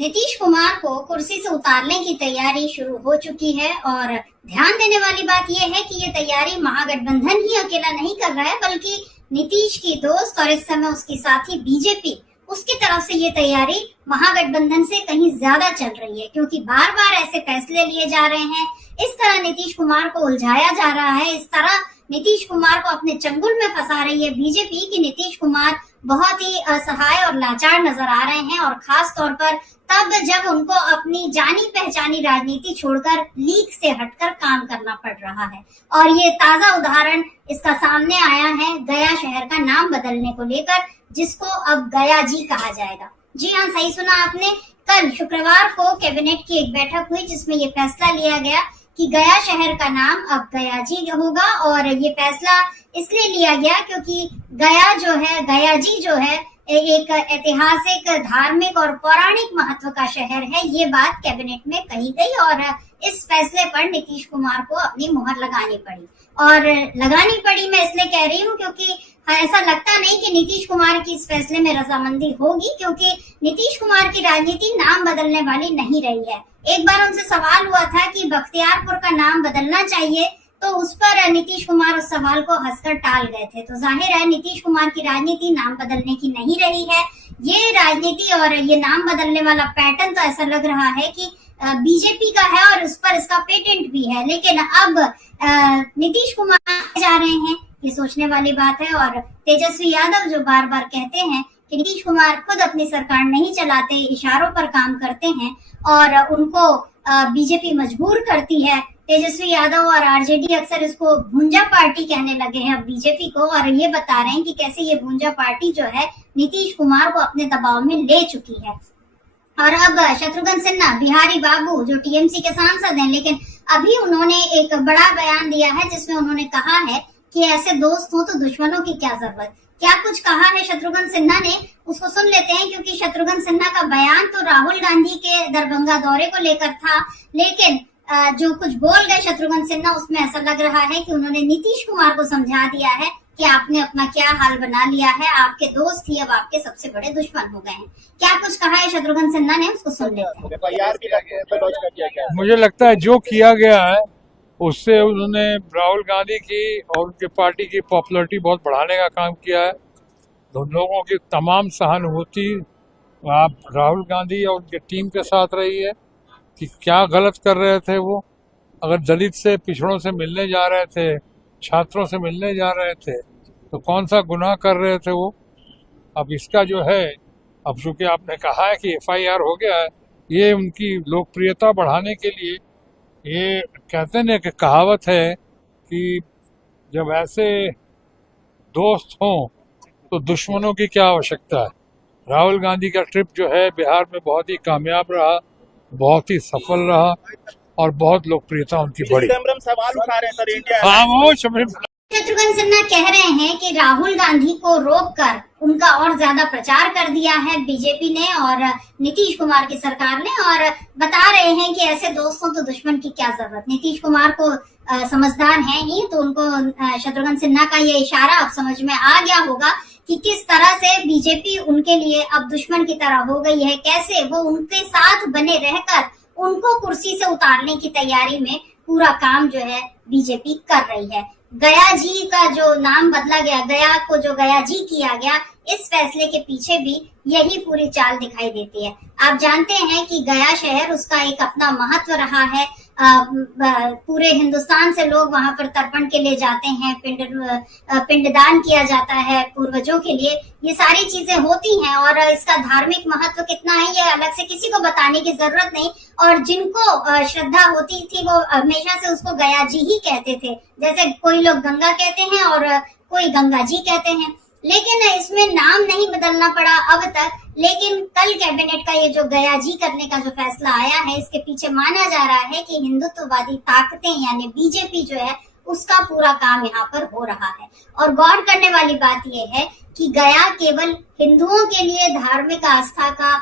नीतीश कुमार को कुर्सी से उतारने की तैयारी शुरू हो चुकी है और ध्यान देने वाली बात यह है कि ये तैयारी महागठबंधन ही अकेला नहीं कर रहा है, बल्कि नीतीश की दोस्त और इस समय उसकी साथी बीजेपी, उसकी तरफ से ये तैयारी महागठबंधन से कहीं ज्यादा चल रही है, क्योंकि बार बार ऐसे फैसले लिए जा रहे हैं। इस तरह नीतीश कुमार को उलझाया जा रहा है, इस तरह नीतीश कुमार को अपने चंगुल में फंसा रही है बीजेपी कि नीतीश कुमार बहुत ही असहाय और लाचार नजर आ रहे हैं, और खास तौर पर तब जब उनको अपनी जानी पहचानी राजनीति छोड़कर लीक से हटकर काम करना पड़ रहा है। और ये ताजा उदाहरण इसका सामने आया है गया शहर का नाम बदलने को लेकर, जिसको अब गया जी कहा जाएगा। जी हाँ, सही सुना आपने। कल शुक्रवार को कैबिनेट की एक बैठक हुई जिसमें ये फैसला लिया गया कि गया शहर का नाम अब गया जी होगा। और ये फैसला इसलिए लिया गया क्योंकि गया जो है, गया जी जो है, एक ऐतिहासिक, धार्मिक और पौराणिक महत्व का शहर है। ये बात कैबिनेट में कही गई और इस फैसले पर नीतीश कुमार को अपनी मुहर लगानी पड़ी। और लगानी पड़ी मैं इसलिए कह रही हूँ क्योंकि ऐसा लगता नहीं कि नीतीश कुमार की इस फैसले में रजामंदी होगी, क्योंकि नीतीश कुमार की राजनीति नाम बदलने वाली नहीं रही है। एक बार उनसे सवाल हुआ था कि बख्तियारपुर का नाम बदलना चाहिए, तो उस पर नीतीश कुमार उस सवाल को हंसकर टाल गए थे। तो जाहिर है नीतीश कुमार की राजनीति नाम बदलने की नहीं रही है। ये राजनीति और ये नाम बदलने वाला पैटर्न तो ऐसा लग रहा है कि बीजेपी का है और उस पर इसका पेटेंट भी है, लेकिन अब नीतीश कुमार जा रहे हैं, ये सोचने वाली बात है। और तेजस्वी यादव जो बार बार कहते हैं कि नीतीश कुमार खुद अपनी सरकार नहीं चलाते, इशारों पर काम करते हैं और उनको बीजेपी मजबूर करती है। तेजस्वी यादव और आरजेडी अक्सर इसको भूंजा पार्टी कहने लगे हैं अब बीजेपी को, और ये बता रहे हैं कि कैसे ये भूंजा पार्टी जो है नीतीश कुमार को अपने दबाव में ले चुकी है। और अब शत्रुघ्न सिन्हा, बिहारी बाबू जो टीएमसी के सांसद हैं, लेकिन अभी उन्होंने एक बड़ा बयान दिया है जिसमें उन्होंने कहा है कि ऐसे दोस्त हो तो दुश्मनों की क्या जरूरत। क्या कुछ कहा है शत्रुघ्न सिन्हा ने, उसको सुन लेते हैं, क्योंकि शत्रुघ्न सिन्हा का बयान तो राहुल गांधी के दरभंगा दौरे को लेकर था, लेकिन जो कुछ बोल गए शत्रुघ्न सिन्हा उसमें ऐसा लग रहा है कि उन्होंने नीतीश कुमार को समझा दिया है कि आपने अपना क्या हाल बना लिया है, आपके दोस्त ही अब आपके सबसे बड़े दुश्मन हो गए हैं। क्या कुछ कहा है शत्रुघ्न सिन्हा ने, उसको सुन लेते हैं। मुझे लगता है जो किया गया है उससे उन्होंने राहुल गांधी की और उनके पार्टी की पॉपुलैरिटी बहुत बढ़ाने का काम किया है। लोगों की तमाम सहानुभूति आप राहुल गांधी और उनके टीम के साथ रही है कि क्या गलत कर रहे थे वो। अगर दलित से, पिछड़ों से मिलने जा रहे थे, छात्रों से मिलने जा रहे थे, तो कौन सा गुनाह कर रहे थे वो। अब इसका जो है, अब चूंकि आपने कहा है कि एफआईआर हो गया है, ये उनकी लोकप्रियता बढ़ाने के लिए, ये कहते हैं कि कहावत है कि जब ऐसे दोस्त हों तो दुश्मनों की क्या आवश्यकता है। राहुल गांधी का ट्रिप जो है बिहार में बहुत ही कामयाब रहा, बहुत ही सफल रहा और बहुत लोकप्रियता उनकी बढ़ी। सवाल उठा रहे हैं सर इंडिया। खामोश। शत्रुघ्न सिन्हा कह रहे हैं कि राहुल गांधी को रोककर उनका और ज्यादा प्रचार कर दिया है बीजेपी ने और नीतीश कुमार की सरकार ने, और बता रहे हैं कि ऐसे दोस्तों तो दुश्मन की क्या जरूरत। नीतीश कुमार को समझदार है ही, तो उनको शत्रुघ्न सिन्हा का ये इशारा अब समझ में आ गया होगा कि किस तरह से बीजेपी उनके लिए अब दुश्मन की तरह हो गई है, कैसे वो उनके साथ बने रहकर उनको कुर्सी से उतारने की तैयारी में पूरा काम जो है बीजेपी कर रही है। गया जी का जो नाम बदला गया, गया को जो गया जी किया गया, इस फैसले के पीछे भी यही पूरी चाल दिखाई देती है। आप जानते हैं कि गया शहर, उसका एक अपना महत्व रहा है। पूरे हिंदुस्तान से लोग वहां पर तर्पण के लिए जाते हैं, पिंडदान किया जाता है पूर्वजों के लिए। ये सारी चीजें होती हैं और इसका धार्मिक महत्व कितना है ये अलग से किसी को बताने की जरूरत नहीं। और जिनको श्रद्धा होती थी वो हमेशा से उसको गया जी ही कहते थे, जैसे कोई लोग गंगा कहते हैं और कोई गंगा जी कहते हैं। लेकिन इसमें नाम नहीं बदलना पड़ा अब तक, लेकिन कल कैबिनेट का ये जो गया जी करने का जो फैसला आया है, इसके पीछे माना जा रहा है कि हिंदुत्ववादी ताकतें यानी बीजेपी जो है उसका पूरा काम यहाँ पर हो रहा है। और गौर करने वाली बात यह है कि गया केवल हिंदुओं के लिए धार्मिक आस्था का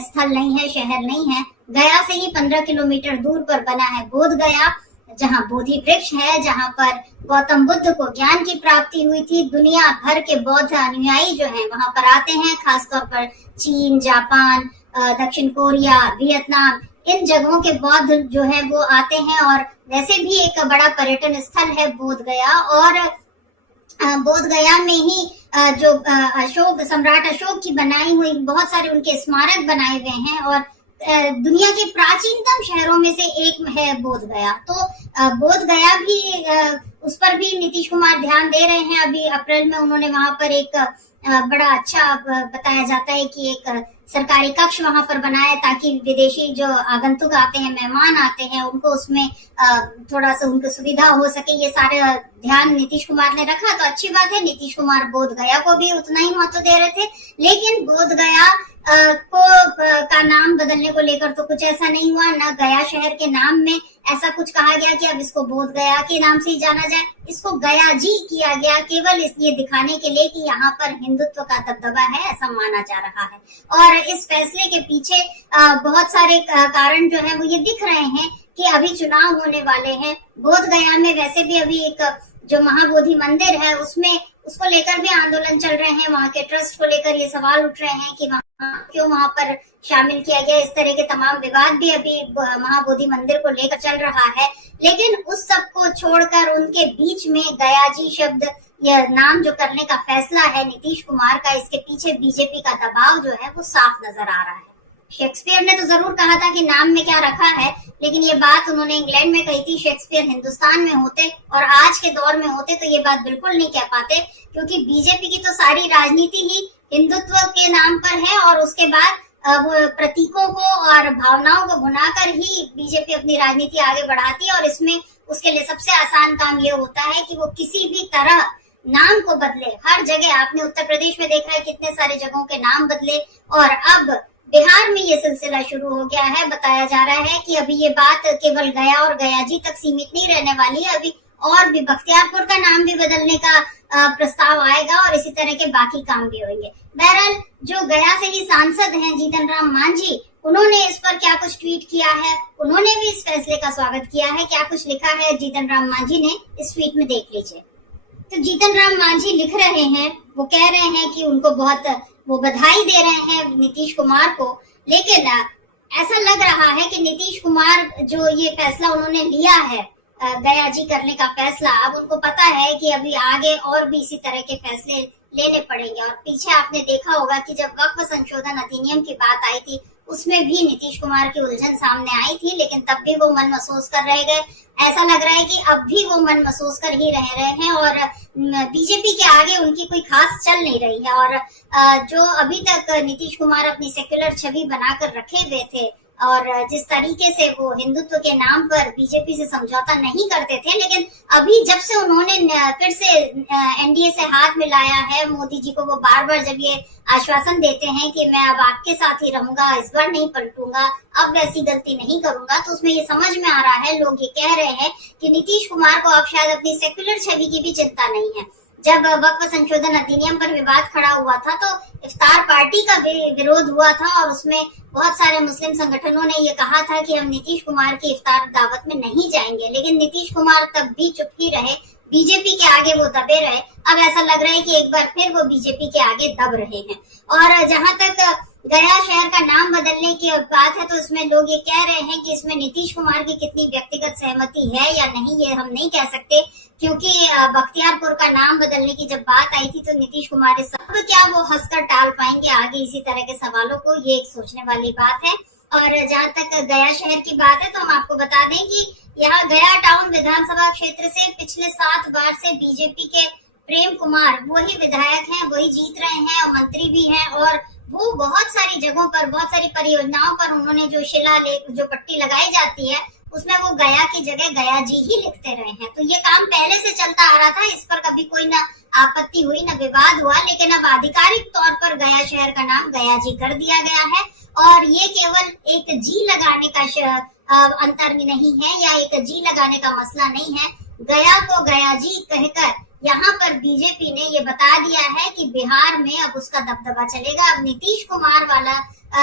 स्थल नहीं है, शहर नहीं है। गया से ही 15 किलोमीटर दूर पर बना है बोध गया, जहाँ बोधि वृक्ष है, जहाँ पर गौतम बुद्ध को ज्ञान की प्राप्ति हुई थी। दुनिया भर के बौद्ध अनुयायी जो हैं वहां पर आते हैं, खासतौर पर चीन, जापान दक्षिण कोरिया, वियतनाम, इन जगहों के बौद्ध जो है वो आते हैं। और वैसे भी एक बड़ा पर्यटन स्थल है बोध गया। और बोध गया में ही जो अशोक सम्राट अशोक की बनाई हुई बहुत सारे उनके स्मारक बनाए हुए हैं। और दुनिया के प्राचीनतम शहरों में से एक है बोध गया। तो बोध गया भी उस पर भी नीतीश कुमार ध्यान दे रहे हैं। अभी अप्रैल में उन्होंने वहां पर एक बड़ा अच्छा बताया जाता है कि एक सरकारी कक्ष वहां पर बनाया ताकि विदेशी जो आगंतुक आते हैं, मेहमान आते हैं, उनको उसमें थोड़ा सा उनको सुविधा हो सके। ये सारे ध्यान नीतीश कुमार ने रखा, तो अच्छी बात है। नीतीश कुमार बोध गया को भी उतना ही महत्व दे रहे थे। लेकिन बोध गया का नाम बदलने को लेकर तो कुछ ऐसा नहीं हुआ। न गया शहर के नाम में ऐसा कुछ कहा गया कि अब इसको बोध गया के नाम से ही जाना जाए। इसको गया जी किया गया केवल इसलिए दिखाने के लिए कि यहाँ पर हिंदुत्व का दबदबा है, ऐसा माना जा रहा है। और इस फैसले के पीछे बहुत सारे कारण जो है वो ये दिख रहे हैं कि अभी चुनाव होने वाले हैं। बोध गया में वैसे भी अभी एक जो महाबोधि मंदिर है उसको लेकर भी आंदोलन चल रहे हैं। वहां के ट्रस्ट को लेकर ये सवाल उठ रहे हैं कि क्यों वहां पर शामिल किया गया। इस तरह के तमाम विवाद भी अभी महाबोधि मंदिर को लेकर चल रहा है। लेकिन उस सब को छोड़कर उनके बीच में गया जी शब्द यह नाम जो करने का फैसला है नीतीश कुमार का, इसके पीछे बीजेपी का दबाव जो है वो साफ नजर आ रहा है। शेक्सपियर ने तो जरूर कहा था कि नाम में क्या रखा है, लेकिन ये बात उन्होंने इंग्लैंड में कही थी। शेक्सपियर हिंदुस्तान में होते और आज के दौर में होते तो ये बात बिल्कुल नहीं कह पाते, क्योंकि बीजेपी की तो सारी राजनीति ही हिंदुत्व के नाम पर है। और उसके बाद वो प्रतीकों को और भावनाओं को भुनाकर ही बीजेपी अपनी राजनीति आगे बढ़ाती है। और इसमें उसके लिए सबसे आसान काम ये होता है कि वो किसी भी तरह नाम को बदले। हर जगह आपने उत्तर प्रदेश में देखा है कितने सारे जगहों के नाम बदले। और अब बिहार में ये सिलसिला शुरू हो गया है। बताया जा रहा है कि अभी ये बात केवल गया और गया जी तक सीमित नहीं रहने वाली है। अभी और भी बख्तियारपुर का नाम भी बदलने का प्रस्ताव आएगा और इसी तरह के बाकी काम भी होंगे। बहरहाल जो गया से ही सांसद हैं जीतन राम मांझी, उन्होंने इस पर क्या कुछ ट्वीट किया है, उन्होंने भी इस फैसले का स्वागत किया है। क्या कुछ लिखा है जीतन राम मांझी ने, इस ट्वीट में देख लीजिए। तो जीतन राम मांझी लिख रहे हैं, वो कह रहे हैं कि उनको बहुत वो बधाई दे रहे हैं नीतीश कुमार को। लेकिन ऐसा लग रहा है कि नीतीश कुमार जो ये फैसला उन्होंने लिया है गया जी करने का फैसला, अब उनको पता है कि अभी आगे और भी इसी तरह के फैसले लेने पड़ेंगे। और पीछे आपने देखा होगा कि जब वक्फ संशोधन अधिनियम की बात आई थी उसमें भी नीतीश कुमार की उलझन सामने आई थी, लेकिन तब भी वो मन महसूस कर रह गए। ऐसा लग रहा है कि अब भी वो मन महसूस कर ही रह रहे हैं और बीजेपी के आगे उनकी कोई खास चल नहीं रही है। और जो अभी तक नीतीश कुमार अपनी सेक्युलर छवि बनाकर रखे हुए थे और जिस तरीके से वो हिंदुत्व के नाम पर बीजेपी से समझौता नहीं करते थे, लेकिन अभी जब से उन्होंने फिर से एनडीए से हाथ मिलाया है मोदी जी को, वो बार बार जब ये आश्वासन देते हैं कि मैं अब आपके साथ ही रहूंगा, इस बार नहीं पलटूंगा, अब वैसी गलती नहीं करूंगा, तो उसमें ये समझ में आ रहा है, लोग ये कह रहे हैं कि नीतीश कुमार को अब शायद अपनी सेक्युलर छवि की भी चिंता नहीं है। जब वक्फ संशोधन अधिनियम पर विवाद खड़ा हुआ था तो इफ्तार पार्टी का विरोध हुआ था और उसमें बहुत सारे मुस्लिम संगठनों ने ये कहा था कि हम नीतीश कुमार की इफ्तार दावत में नहीं जाएंगे, लेकिन नीतीश कुमार तब भी चुप ही रहे, बीजेपी के आगे वो दबे रहे। अब ऐसा लग रहा है कि एक बार फिर वो बीजेपी के आगे दब रहे हैं। और जहां तक गया शहर का नाम बदलने की बात है तो इसमें लोग ये कह रहे हैं कि इसमें नीतीश कुमार की कितनी व्यक्तिगत सहमति है या नहीं, ये हम नहीं कह सकते, क्योंकि बख्तियारपुर का नाम बदलने की जब बात आई थी तो नीतीश कुमार इस सब क्या वो हंसकर टाल पाएंगे आगे इसी तरह के सवालों को, ये एक सोचने वाली बात है। और जहाँ तक गया शहर की बात है तो हम आपको बता दें कि यहाँ गया टाउन विधानसभा क्षेत्र से पिछले 7 बार से बीजेपी के प्रेम कुमार वही विधायक हैं, वही जीत रहे हैं और मंत्री भी हैं। और वो बहुत सारी जगहों पर, बहुत सारी परियोजनाओं पर उन्होंने जो शिलालेख, जो पट्टी लगाई जाती है उसमें वो गया की जगह गया जी ही लिखते रहे हैं। तो ये काम पहले से चलता आ रहा था, इस पर कभी कोई ना आपत्ति हुई, ना विवाद हुआ, लेकिन अब आधिकारिक तौर पर गया शहर का नाम गया जी कर दिया गया है। और ये केवल एक जी लगाने का अंतर नहीं है या एक जी लगाने का मसला नहीं है। गया को गया जी कहकर यहाँ पर बीजेपी ने ये बता दिया है कि बिहार में अब उसका दबदबा चलेगा, अब नीतीश कुमार वाला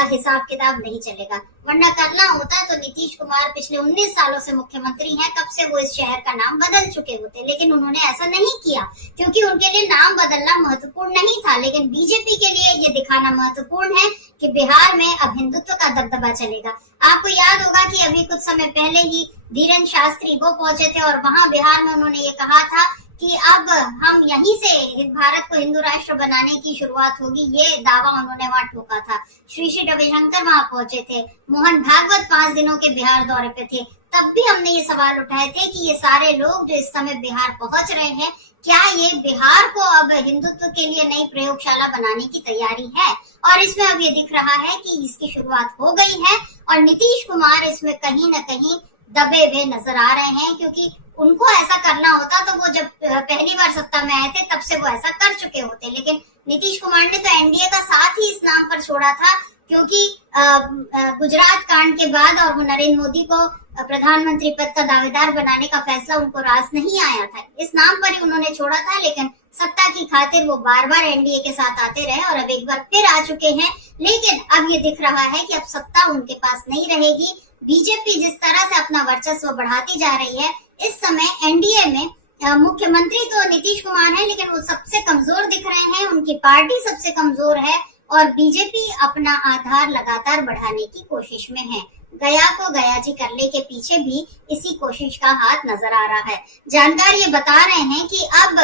हिसाब किताब नहीं चलेगा। वरना करना होता तो नीतीश कुमार पिछले 19 सालों से मुख्यमंत्री हैं, कब से वो इस शहर का नाम बदल चुके होते, लेकिन उन्होंने ऐसा नहीं किया क्योंकि उनके लिए नाम बदलना महत्वपूर्ण नहीं था। लेकिन बीजेपी के लिए ये दिखाना महत्वपूर्ण है कि बिहार में अब हिंदुत्व का दबदबा चलेगा। आपको याद होगा कि अभी कुछ समय पहले ही धीरेन्द्र शास्त्री वो पहुंचे थे और वहां बिहार में उन्होंने ये कहा था कि अब हम यहीं से भारत को हिंदू राष्ट्र बनाने की शुरुआत होगी, ये दावा उन्होंने वहां ठोका था। श्री श्री रविशंकर वहां पहुंचे थे, मोहन भागवत 5 दिनों के बिहार दौरे पे थे, तब भी हमने ये सवाल उठाए थे कि ये सारे लोग जो इस समय बिहार पहुंच रहे हैं, क्या ये बिहार को अब हिंदुत्व के लिए नई प्रयोगशाला बनाने की तैयारी है? और इसमें अब ये दिख रहा है कि इसकी शुरुआत हो गई है और नीतीश कुमार इसमें कहीं न कहीं दबे हुए नजर आ रहे हैं, क्योंकि उनको ऐसा करना होता तो वो जब पहली बार सत्ता में आए थे तब से वो ऐसा कर चुके होते। लेकिन नीतीश कुमार ने तो एनडीए का साथ ही इस नाम पर छोड़ा था, क्योंकि गुजरात कांड के बाद और वो नरेंद्र मोदी को प्रधानमंत्री पद का दावेदार बनाने का फैसला उनको रास नहीं आया था, इस नाम पर ही उन्होंने छोड़ा था। लेकिन सत्ता की खातिर वो बार बार एनडीए के साथ आते रहे और अब एक बार फिर आ चुके हैं। लेकिन अब ये दिख रहा है कि अब सत्ता उनके पास नहीं रहेगी। बीजेपी जिस तरह से अपना वर्चस्व बढ़ाती जा रही है, इस समय एनडीए में मुख्यमंत्री तो नीतीश कुमार है, लेकिन वो सबसे कमजोर दिख रहे हैं, उनकी पार्टी सबसे कमजोर है और बीजेपी अपना आधार लगातार बढ़ाने की कोशिश में है। गया को गया जी करने के पीछे भी इसी कोशिश का हाथ नजर आ रहा है। जानकार ये बता रहे हैं कि अब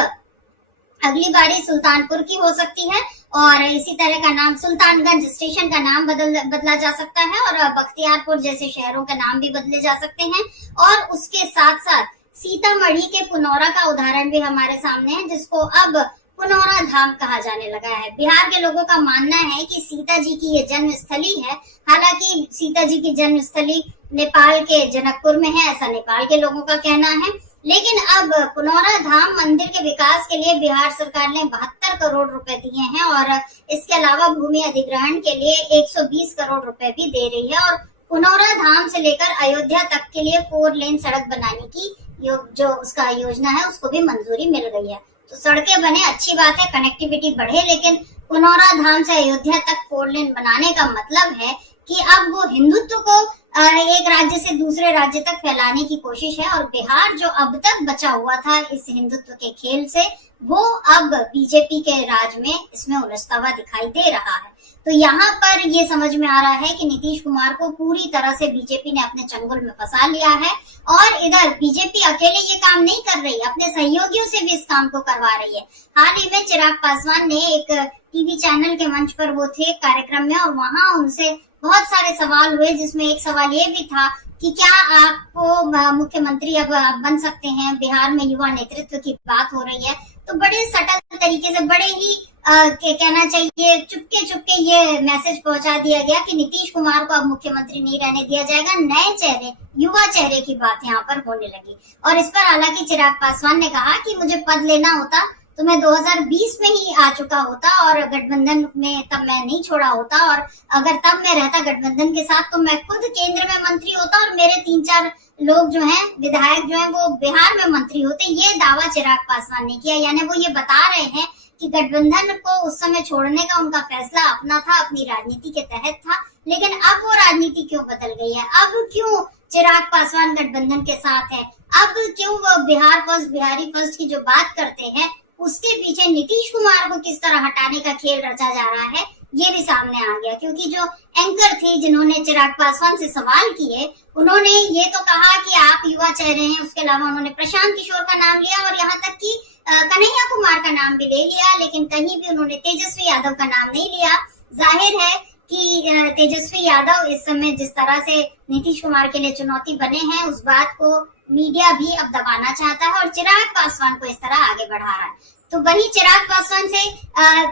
अगली बारी सुल्तानपुर की हो सकती है और इसी तरह का नाम सुल्तानगंज स्टेशन का नाम बदला जा सकता है और बख्तियारपुर जैसे शहरों के नाम भी बदले जा सकते हैं। और उसके साथ साथ सीतामढ़ी के पुनौरा का उदाहरण भी हमारे सामने है, जिसको अब पुनौरा धाम कहा जाने लगा है। बिहार के लोगों का मानना है कि सीता जी की ये जन्म स्थली है। हालांकि सीता जी की जन्म स्थली नेपाल के जनकपुर में है, ऐसा नेपाल के लोगों का कहना है। लेकिन अब पुनौरा धाम मंदिर के विकास के लिए बिहार सरकार ने 72 करोड़ रुपए दिए हैं और इसके अलावा भूमि अधिग्रहण के लिए 120 करोड़ रुपए भी दे रही है और पुनौरा धाम से लेकर अयोध्या तक के लिए 4 लेन सड़क बनाने की जो उसका योजना है उसको भी मंजूरी मिल गई है। तो सड़कें बने, अच्छी बात है, कनेक्टिविटी बढ़े, लेकिन पुनौरा धाम से अयोध्या तक 4 लेन बनाने का मतलब है कि अब वो हिंदुत्व को एक राज्य से दूसरे राज्य तक फैलाने की कोशिश है और बिहार जो अब तक बचा हुआ था इस हिंदुत्व के खेल से, वो अब बीजेपी के राज में इसमें उलझता हुआ दिखाई दे रहा है। तो यहाँ पर ये समझ में आ रहा है कि नीतीश कुमार को पूरी तरह से बीजेपी ने अपने चंगुल में फंसा लिया है और इधर बीजेपी अकेले ये काम नहीं कर रही, अपने सहयोगियों से भी इस काम को करवा रही है। हाल ही में चिराग पासवान ने एक टीवी चैनल के मंच पर वो थे कार्यक्रम में और वहां उनसे बहुत सारे सवाल हुए, जिसमें एक सवाल ये भी था कि क्या आपको मुख्यमंत्री अब बन सकते हैं, बिहार में युवा नेतृत्व की बात हो रही है। तो बड़े सटल तरीके से, बड़े ही कहना चाहिए चुपके चुपके ये मैसेज पहुंचा दिया गया कि नीतीश कुमार को अब मुख्यमंत्री नहीं रहने दिया जाएगा, नए चेहरे, युवा चेहरे की बात यहाँ पर होने लगी। और इस पर हालांकि चिराग पासवान ने कहा कि मुझे पद लेना होता तो मैं 2020 में ही आ चुका होता और गठबंधन में तब मैं नहीं छोड़ा होता, और अगर तब मैं रहता गठबंधन के साथ तो मैं खुद केंद्र में मंत्री होता और मेरे 3-4 लोग जो हैं, विधायक जो हैं, वो बिहार में मंत्री होते। ये दावा चिराग पासवान ने किया, यानी वो ये बता रहे हैं कि गठबंधन को उस समय छोड़ने का उनका फैसला अपना था, अपनी राजनीति के तहत था। लेकिन अब वो राजनीति क्यों बदल गई है, अब क्यों चिराग पासवान गठबंधन के साथ है, अब क्यों वो बिहार फर्स्ट, बिहारी फर्स्ट की जो बात करते हैं उसके पीछे नीतीश कुमार को किस तरह हटाने का खेल रचा जा रहा है, ये भी सामने आ गया। क्योंकि जो एंकर थे जिन्होंने चिराग पासवान से सवाल किए, उन्होंने ये तो कहा कि आप युवा चेहरे हैं, उसके अलावा उन्होंने प्रशांत किशोर का नाम लिया और यहाँ तक कि कन्हैया कुमार का नाम भी ले लिया, लेकिन कहीं भी उन्होंने तेजस्वी यादव का नाम नहीं लिया। जाहिर है कि तेजस्वी यादव इस समय जिस तरह से नीतीश कुमार के लिए चुनौती बने हैं, उस बात को मीडिया भी अब दबाना चाहता है और चिराग पासवान को इस तरह आगे बढ़ा रहा है। तो वही चिराग पासवान से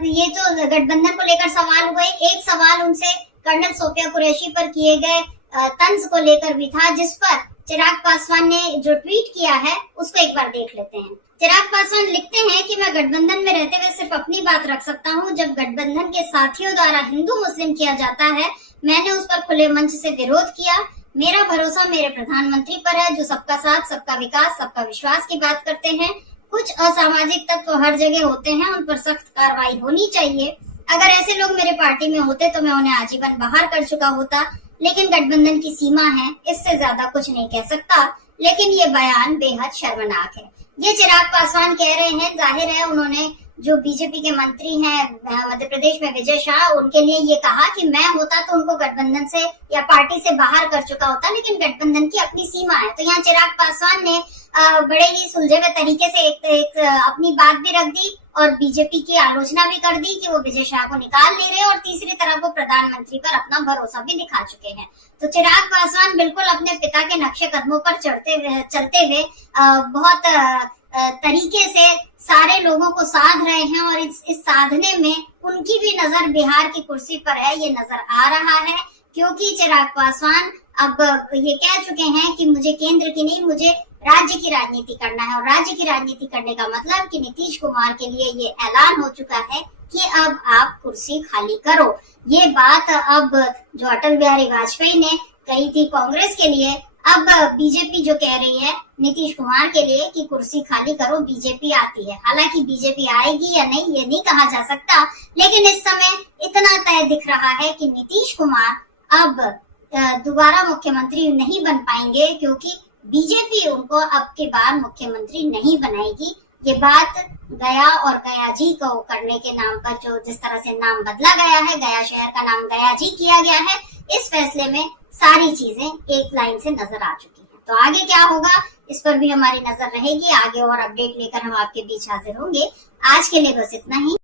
ये जो गठबंधन को लेकर सवाल हुए, एक सवाल उनसे कर्नल सोफिया कुरैशी पर किए गए तंज को लेकर भी था, जिस पर चिराग पासवान ने जो ट्वीट किया है उसको एक बार देख लेते हैं। चिराग पासवान लिखते हैं कि मैं गठबंधन में रहते हुए सिर्फ अपनी बात रख सकता हूं। जब गठबंधन के साथियों द्वारा हिंदू मुस्लिम किया जाता है, मैंने उस पर खुले मंच से विरोध किया। मेरा भरोसा मेरे प्रधानमंत्री पर है, जो सबका साथ, सबका विकास, सबका विश्वास की बात करते हैं। कुछ असामाजिक तत्व हर जगह होते हैं, उन पर सख्त कार्रवाई होनी चाहिए। अगर ऐसे लोग मेरे पार्टी में होते तो मैं उन्हें आजीवन बाहर कर चुका होता, लेकिन गठबंधन की सीमा है, इससे ज्यादा कुछ नहीं कह सकता। लेकिन ये बयान बेहद शर्मनाक है। ये चिराग पासवान कह रहे हैं, जाहिर है उन्होंने जो बीजेपी के मंत्री हैं मध्य प्रदेश में विजय शाह, उनके लिए ये कहा कि मैं होता तो उनको गठबंधन से या पार्टी से बाहर कर चुका होता, लेकिन गठबंधन की अपनी सीमा है। तो यहाँ चिराग पासवान ने बड़े ही सुलझे हुए तरीके से एक अपनी बात भी रख दी और बीजेपी की आलोचना भी कर दी कि वो विजय शाह को निकाल नहीं रहे, और तीसरी तरफ वो प्रधानमंत्री पर अपना भरोसा भी दिखा चुके हैं। तो चिराग पासवान बिल्कुल अपने पिता के नक्शे कदमों पर चलते हुए बहुत तरीके से सारे लोगों को साध रहे हैं, और इस साधने में उनकी भी नजर बिहार की कुर्सी पर है, ये नजर आ रहा है। क्योंकि चिराग पासवान अब ये कह चुके हैं कि मुझे केंद्र की नहीं, मुझे राज्य की राजनीति करना है, और राज्य की राजनीति करने का मतलब कि नीतीश कुमार के लिए ये ऐलान हो चुका है कि अब आप कुर्सी खाली करो। ये बात अब जो अटल बिहारी वाजपेयी ने कही थी कांग्रेस के लिए, अब बीजेपी जो कह रही है नीतीश कुमार के लिए कि कुर्सी खाली करो, बीजेपी आती है। हालांकि बीजेपी आएगी या नहीं ये नहीं कहा जा सकता, लेकिन इस समय इतना तय दिख रहा है कि नीतीश कुमार अब दोबारा मुख्यमंत्री नहीं बन पाएंगे, क्योंकि बीजेपी उनको अब की बार मुख्यमंत्री नहीं बनाएगी। ये बात गया और गया जी को करने के नाम पर जो जिस तरह से नाम बदला गया है, गया शहर का नाम गया जी किया गया है, इस फैसले में सारी चीजें एक लाइन से नजर आ चुकी हैं। तो आगे क्या होगा इस पर भी हमारी नजर रहेगी। आगे और अपडेट लेकर हम आपके बीच हाजिर होंगे। आज के लिए बस इतना ही।